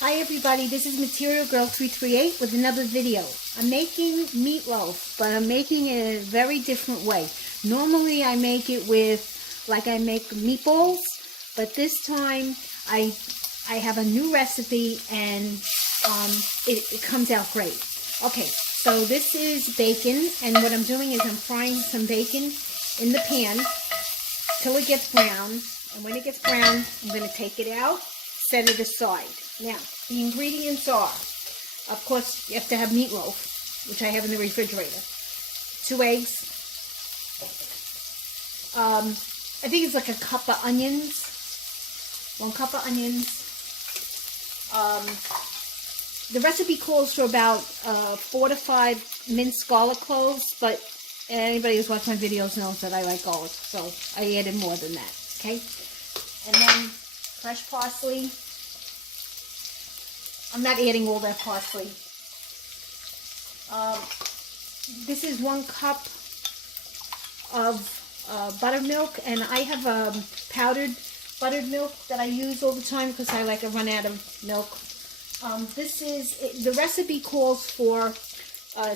Hi everybody, this is Material Girl 338 with another video. I'm making meatloaf, but I'm making it in a very different way. Normally I make it with, like I make meatballs, but this time I have a new recipe and it comes out great. Okay, so this is bacon, and what I'm doing is I'm frying some bacon in the pan till it gets brown, and when it gets brown, I'm going to take it out, set it aside. Now, the ingredients are, of course, you have to have meatloaf, which I have in the refrigerator. 2 eggs. I think it's like a cup of onions. 1 cup of onions. The recipe calls for about 4 to 5 minced garlic cloves, but anybody who's watched my videos knows that I like garlic, so I added more than that, okay? And then fresh parsley. I'm not adding all that parsley. This is 1 cup of buttermilk, and I have powdered buttered milk that I use all the time because I like to run out of milk. The recipe calls for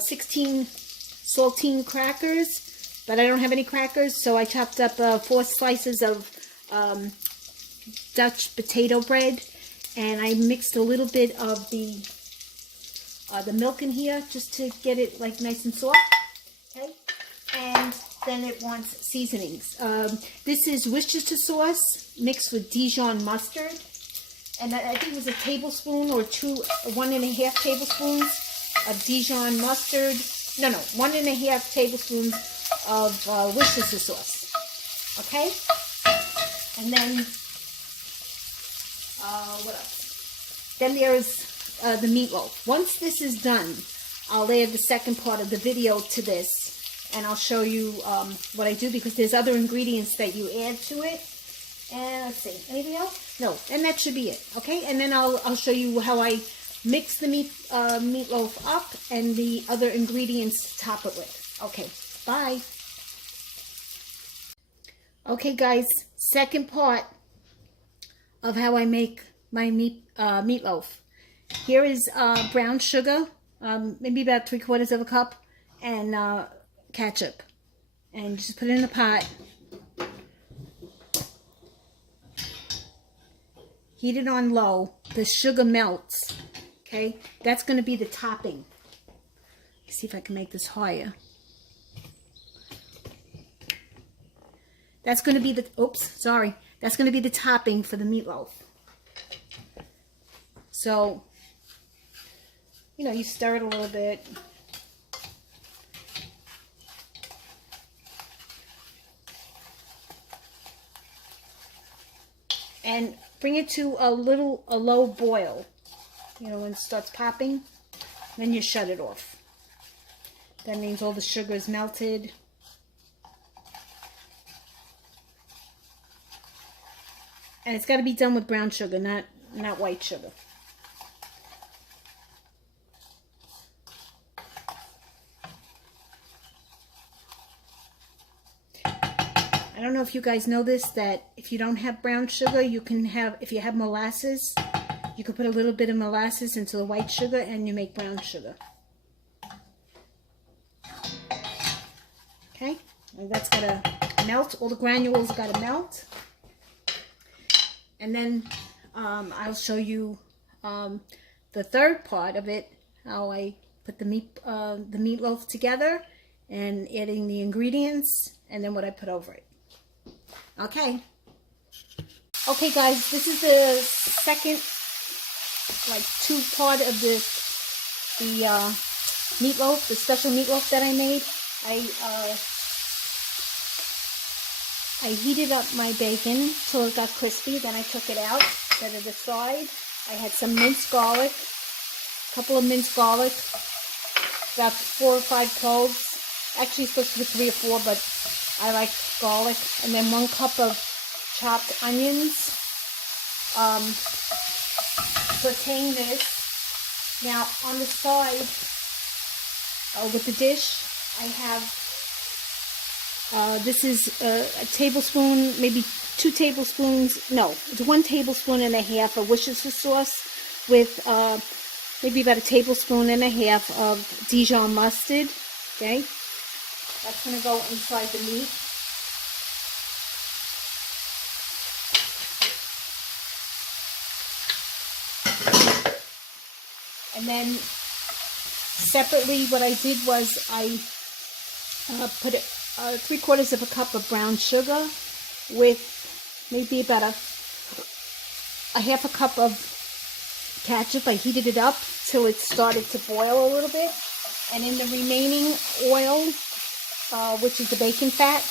16 saltine crackers, but I don't have any crackers, so I chopped up 4 slices of Dutch potato bread. And I mixed a little bit of the milk in here just to get it like nice and soft, okay? And then it wants seasonings. This is Worcestershire sauce mixed with Dijon mustard, and I think it was a tablespoon or 1.5 tablespoons of Dijon mustard. No, 1.5 tablespoons of Worcestershire sauce. Okay, and then. What else? Then there's the meatloaf. Once this is done, I'll add the second part of the video to this, and I'll show you what I do, because there's other ingredients that you add to it. And let's see, anything else? No, and that should be it. Okay, and then I'll show you how I mix the meatloaf up and the other ingredients to top it with. Okay, bye. Okay, guys, second part of how I make my meatloaf. Here is brown sugar, maybe about 3/4 cup, and ketchup. And just put it in a pot. Heat it on low. The sugar melts. Okay, that's going to be the topping. Let's see if I can make this higher. That's going to be the, that's going to be the topping for the meatloaf. So, you know, you stir it a little bit. And bring it to a low boil. You know, when it starts popping, then you shut it off. That means all the sugar is melted. And it's got to be done with brown sugar, not white sugar. I don't know if you guys know this, that if you don't have brown sugar, you can have, if you have molasses, you can put a little bit of molasses into the white sugar and you make brown sugar. Okay, and that's got to melt. All the granules got to melt. And then I'll show you the third part of it, how I put the meatloaf together and adding the ingredients, and then what I put over it. Okay. Okay, guys, this is the second, like, 2-part of the meatloaf, the special meatloaf that I made. I heated up my bacon till it got crispy. Then I took it out, set it aside. I had some minced garlic, a couple of minced garlic, about 4 or 5 cloves. Actually, it's supposed to be 3 or 4, but I like garlic. And then 1 cup of chopped onions. Sauteing this. Now, on the side, with the dish, I have this is a tablespoon, maybe 2 tablespoons, no, it's 1.5 tablespoons of Worcestershire sauce. with maybe about a tablespoon and a half of Dijon mustard. Okay, that's going to go inside the meat. And then separately, what I did was I put 3/4 of a cup of brown sugar with maybe about a half a cup of catsup. I heated it up till it started to boil a little bit. And in the remaining oil, which is the bacon fat,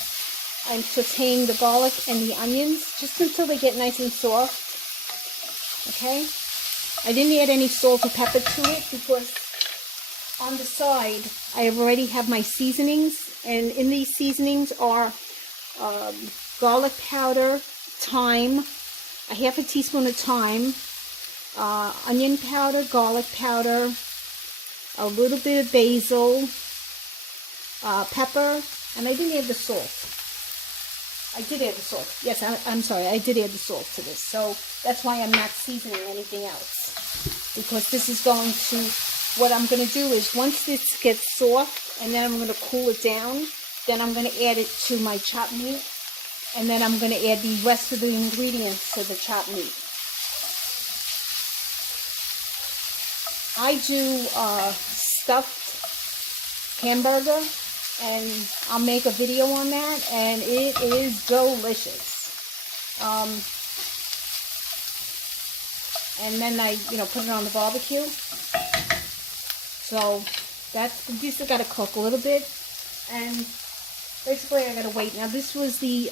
I'm sauteing the garlic and the onions just until they get nice and soft. Okay? I didn't add any salt or pepper to it because on the side I already have my seasonings, and in these seasonings are garlic powder, thyme, a half a teaspoon of thyme, onion powder, garlic powder, a little bit of basil, pepper, and I didn't add the salt. I did add the salt. Yes, I'm sorry, I did add the salt to this. So that's why I'm not seasoning anything else. Because this is going to, what I'm going to do is once this gets soft, and then I'm going to cool it down, then I'm going to add it to my chopped meat, and then I'm going to add the rest of the ingredients to the chopped meat. I do stuffed hamburger, and I'll make a video on that, and it is delicious. And then I, put it on the barbecue. So these have got to cook a little bit, and basically I got to wait. Now this was the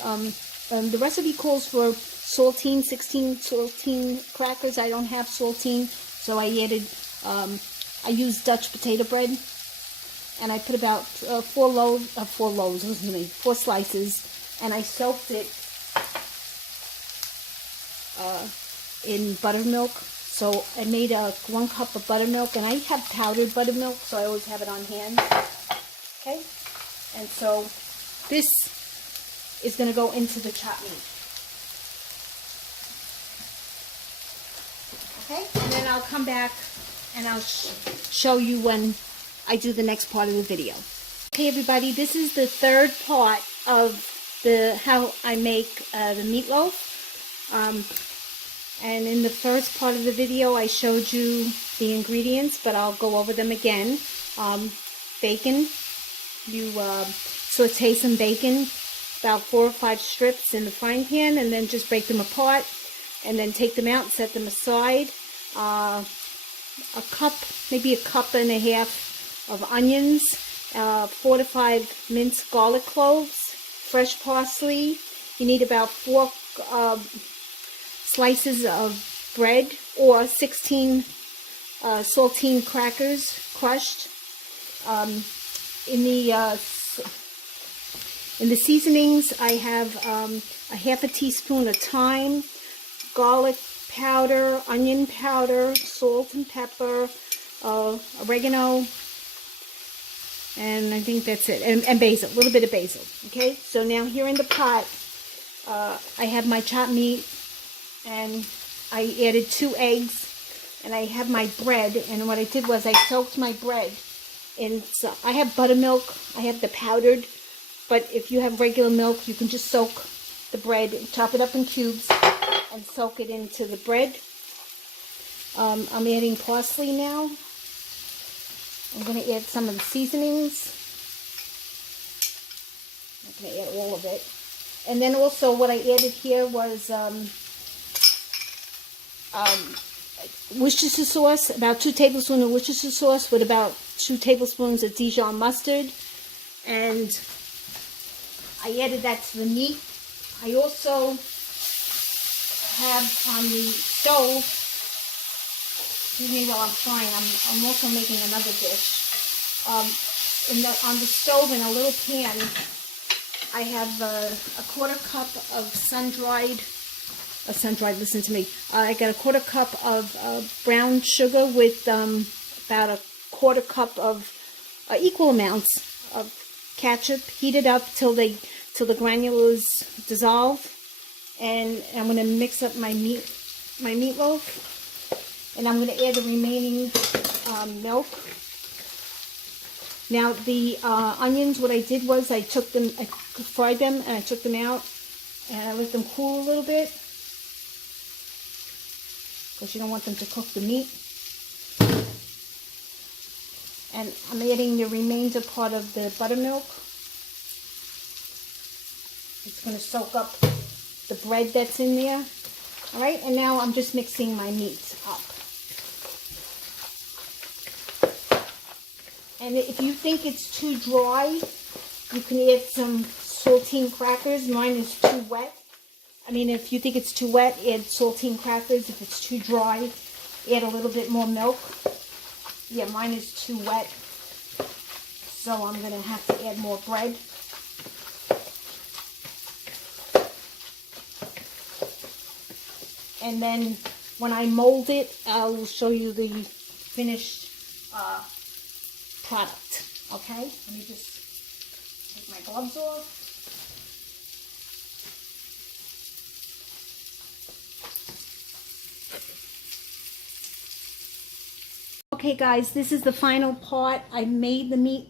recipe calls for 16 saltine crackers. I don't have saltine, so I added. I used Dutch potato bread, and I put about 4 slices, and I soaked it in buttermilk. So I made 1 cup of buttermilk, and I have powdered buttermilk, so I always have it on hand. Okay, and so this is going to go into the chopped meat. Okay, and then I'll come back and I'll show you when I do the next part of the video. Okay, everybody, this is the third part of how I make the meatloaf. And in the first part of the video, I showed you the ingredients, but I'll go over them again. Bacon, you saute some bacon, about 4 or 5 strips in the frying pan, and then just break them apart, and then take them out and set them aside. Maybe a cup and a half of onions, 4 to 5 minced garlic cloves, fresh parsley. You need about 4 slices of bread, or 16 saltine crackers crushed. In the seasonings, I have a half a teaspoon of thyme, garlic powder, onion powder, salt and pepper, oregano, and I think that's it, and basil, a little bit of basil. Okay, so now here in the pot, I have my chopped meat, and I added 2 eggs, and I have my bread, and what I did was I soaked my bread in, I have buttermilk, I have the powdered, but if you have regular milk, you can just soak the bread, chop it up in cubes, and soak it into the bread. I'm adding parsley now. I'm going to add some of the seasonings. I'm going to add all of it. And then also what I added here was Worcestershire sauce, about 2 tablespoons of Worcestershire sauce with about 2 tablespoons of Dijon mustard. And I added that to the meat. I also have on the stove, excuse me while I'm frying, I'm also making another dish. On the stove in a little pan, I have a 1/4 cup of sun-dried, listen to me, I got a 1/4 cup of brown sugar with about a 1/4 cup of equal amounts of catsup, heated up till the granulars dissolve. And I'm going to mix up my meatloaf. And I'm going to add the remaining milk. Now the onions, what I did was I fried them and I took them out and I let them cool a little bit because you don't want them to cook the meat. And I'm adding the remainder part of the buttermilk. It's going to soak up the bread that's in there. All right, and now I'm just mixing my meat up. And if you think it's too dry, you can add some saltine crackers. Mine is too wet. I mean, if you think it's too wet, add saltine crackers. If it's too dry, add a little bit more milk. Yeah, mine is too wet, so I'm going to have to add more bread. And then when I mold it, I'll show you the finished product. Okay, let me just take my gloves off. Okay guys, this is the final part. I made the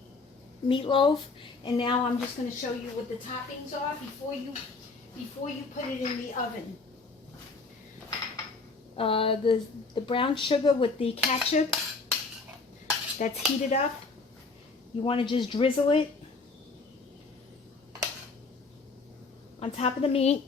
meatloaf, and now I'm just going to show you what the toppings are before you put it in the oven. The brown sugar with the ketchup that's heated up, you want to just drizzle it on top of the meat.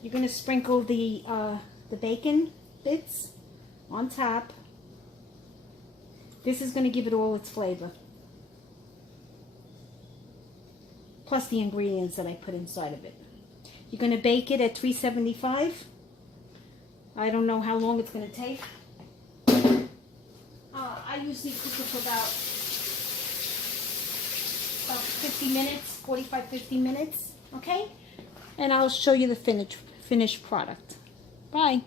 You're going to sprinkle the bacon bits on top. This is going to give it all its flavor. Plus the ingredients that I put inside of it. You're going to bake it at 375. I don't know how long it's going to take. I usually cook it for about 50 minutes, 45-50 minutes. Okay? And I'll show you the finished product. Bye.